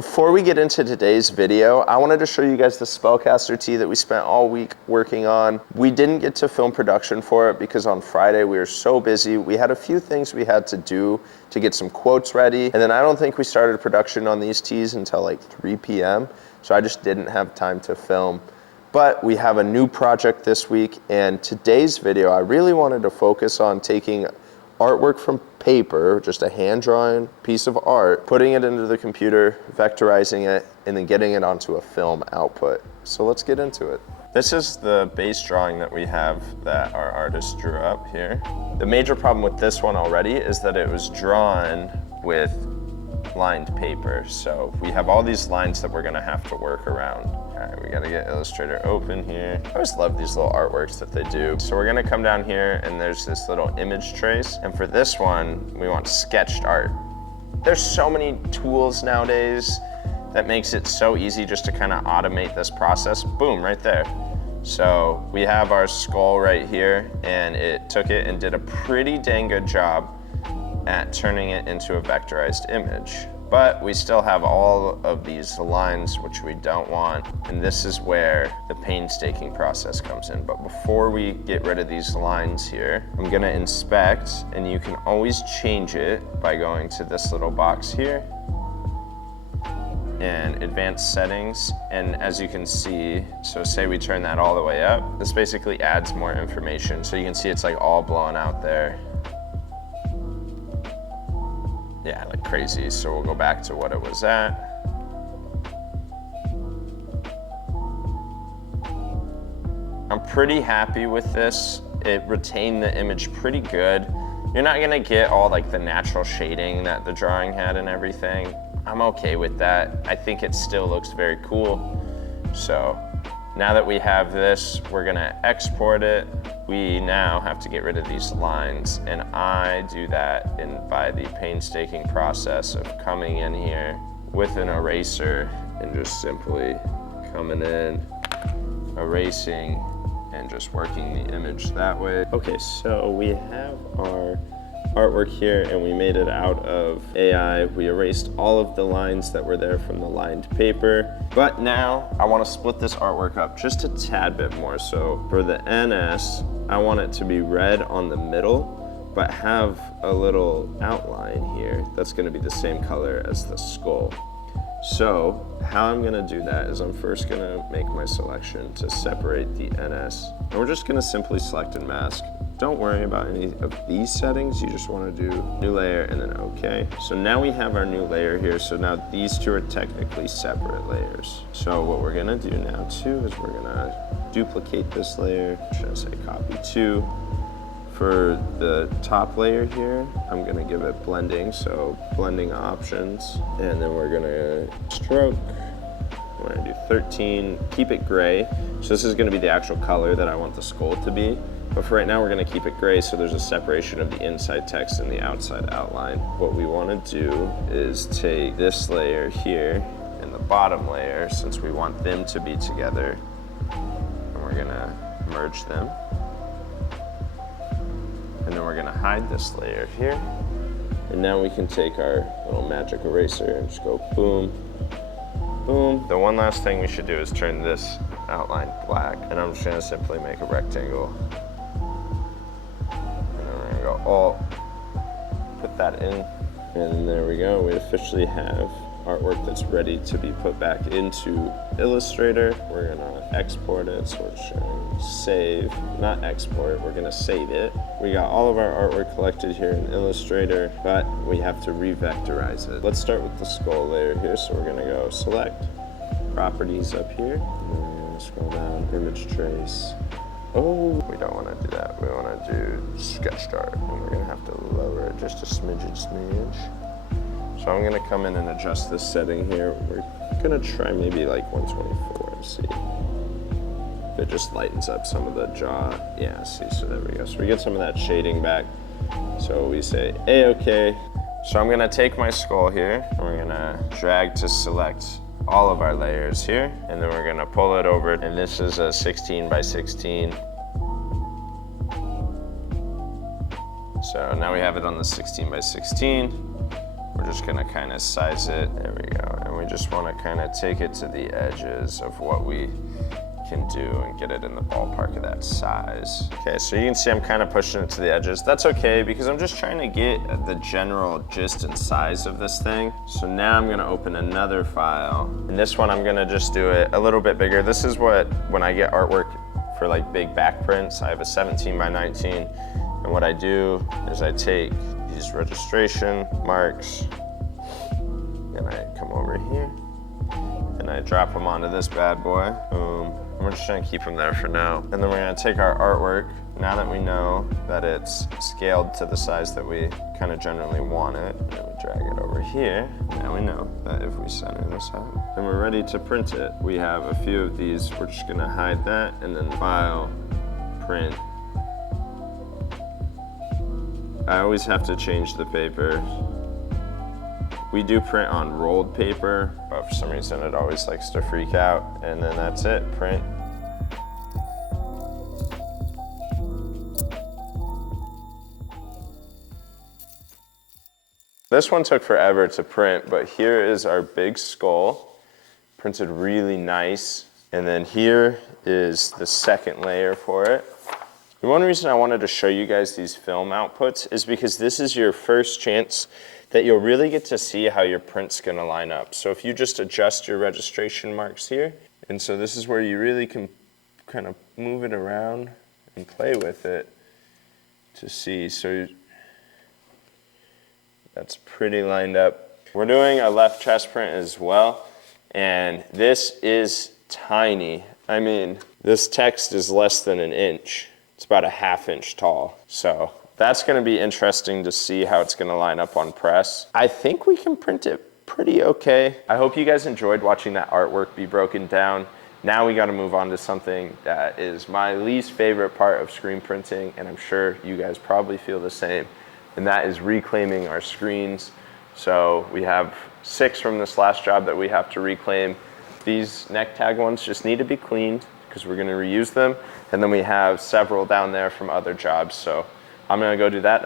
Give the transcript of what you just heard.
Before we get into today's video, I wanted to show you guys the Spellcaster tee that we spent all week working on. We didn't get to film production for it because on Friday we were so busy. We had a few things we had to do to get some quotes ready, and then I don't think we started production on these tees until like 3 p.m., so I just didn't have time to film. But we have a new project this week, and today's video I really wanted to focus on taking artwork from paper, just a hand-drawn piece of art, putting it into the computer, vectorizing it, and then getting it onto a film output. So let's get into it. This is the base drawing that we have that our artist drew up here. The major problem with this one already is that it was drawn with lined paper. So we have all these lines that we're gonna have to work around. All right, we gotta get Illustrator open here. I always love these little artworks that they do. So we're gonna come down here and there's this little image trace. And for this one, we want sketched art. There's so many tools nowadays that makes it so easy just to kind of automate this process. Boom, right there. So we have our skull right here, and it took it and did a pretty dang good job at turning it into a vectorized image. But we still have all of these lines which we don't want, and this is where the painstaking process comes in. But before we get rid of these lines here, I'm gonna inspect, and you can always change it by going to this little box here and advanced settings. And as you can see, so say we turn that all the way up, this basically adds more information. So you can see it's like all blown out there. Yeah, like crazy. So we'll go back to what it was at. I'm pretty happy with this. It retained the image pretty good. You're not gonna get all like the natural shading that the drawing had and everything. I'm okay with that. I think it still looks very cool. So now that we have this, we're gonna export it. We now have to get rid of these lines, and I do that by the painstaking process of coming in here with an eraser and just simply coming in, erasing, and just working the image that way. Okay, so we have our artwork here, and we made it out of AI. We erased all of the lines that were there from the lined paper. But now I want to split this artwork up just a tad bit more. So for the NS, I want it to be red on the middle, but have a little outline here that's going to be the same color as the skull. So how I'm going to do that is I'm first going to make my selection to separate the NS, and we're just going to simply select and mask. Don't worry about any of these settings. You just want to do new layer and then okay. So now we have our new layer here. So now these two are technically separate layers. So what we're gonna do now too is we're gonna duplicate this layer. Should I say copy to? For the top layer here, I'm gonna give it blending. So blending options, and then we're gonna stroke. We're gonna do 13, keep it gray. So this is gonna be the actual color that I want the skull to be. But for right now, we're gonna keep it gray so there's a separation of the inside text and the outside outline. What we wanna do is take this layer here and the bottom layer, since we want them to be together, and we're gonna merge them. And then we're gonna hide this layer here. And now we can take our little magic eraser and just go boom, boom. The one last thing we should do is turn this outline black. And I'm just gonna simply make a rectangle. Alt, put that in, and there we go. We officially have artwork that's ready to be put back into Illustrator. We're gonna export it, so we're just gonna save, not export, we're gonna save it. We got all of our artwork collected here in Illustrator, but we have to re-vectorize it. Let's start with the skull layer here, so we're gonna go select, properties up here, and then we're gonna scroll down, image trace. Oh, we don't want to do that. We want to do sketched art, and we're going to have to lower it just a smidge. So I'm going to come in and adjust this setting here. We're going to try maybe like 124 and see if it just lightens up some of the jaw. Yeah, see, so there we go. So we get some of that shading back. So we say A-OK. So I'm going to take my skull here, and we're going to drag to select all of our layers here, and then we're gonna pull it over, and this is a 16 by 16. So now we have it on the 16 by 16. We're just gonna kind of size it. There we go. And we just wanna kind of take it to the edges of what we can do and get it in the ballpark of that size. Okay, so you can see I'm kind of pushing it to the edges. That's okay, because I'm just trying to get the general gist and size of this thing. So now I'm gonna open another file. And this one, I'm gonna just do it a little bit bigger. This is what, when I get artwork for like big back prints, I have a 17 by 19. And what I do is I take these registration marks and I come over here and I drop them onto this bad boy. Boom. We're just gonna keep them there for now. And then we're gonna take our artwork, now that we know that it's scaled to the size that we kind of generally want it, and then we drag it over here. Now we know that if we center this out, then we're ready to print it. We have a few of these. We're just gonna hide that and then file, print. I always have to change the paper. We do print on rolled paper, but for some reason it always likes to freak out. And then that's it, print. This one took forever to print, but here is our big skull, printed really nice. And then here is the second layer for it. The one reason I wanted to show you guys these film outputs is because this is your first chance that you'll really get to see how your print's gonna line up. So if you just adjust your registration marks here, and so this is where you really can kind of move it around and play with it to see. So that's pretty lined up. We're doing a left chest print as well, and this is tiny. I mean, this text is less than an inch. It's about a ½ inch tall. So that's gonna be interesting to see how it's gonna line up on press. I think we can print it pretty okay. I hope you guys enjoyed watching that artwork be broken down. Now we gotta move on to something that is my least favorite part of screen printing, and I'm sure you guys probably feel the same, and that is reclaiming our screens. So we have 6 from this last job that we have to reclaim. These neck tag ones just need to be cleaned because we're gonna reuse them. And then we have several down there from other jobs. So I'm gonna go do that.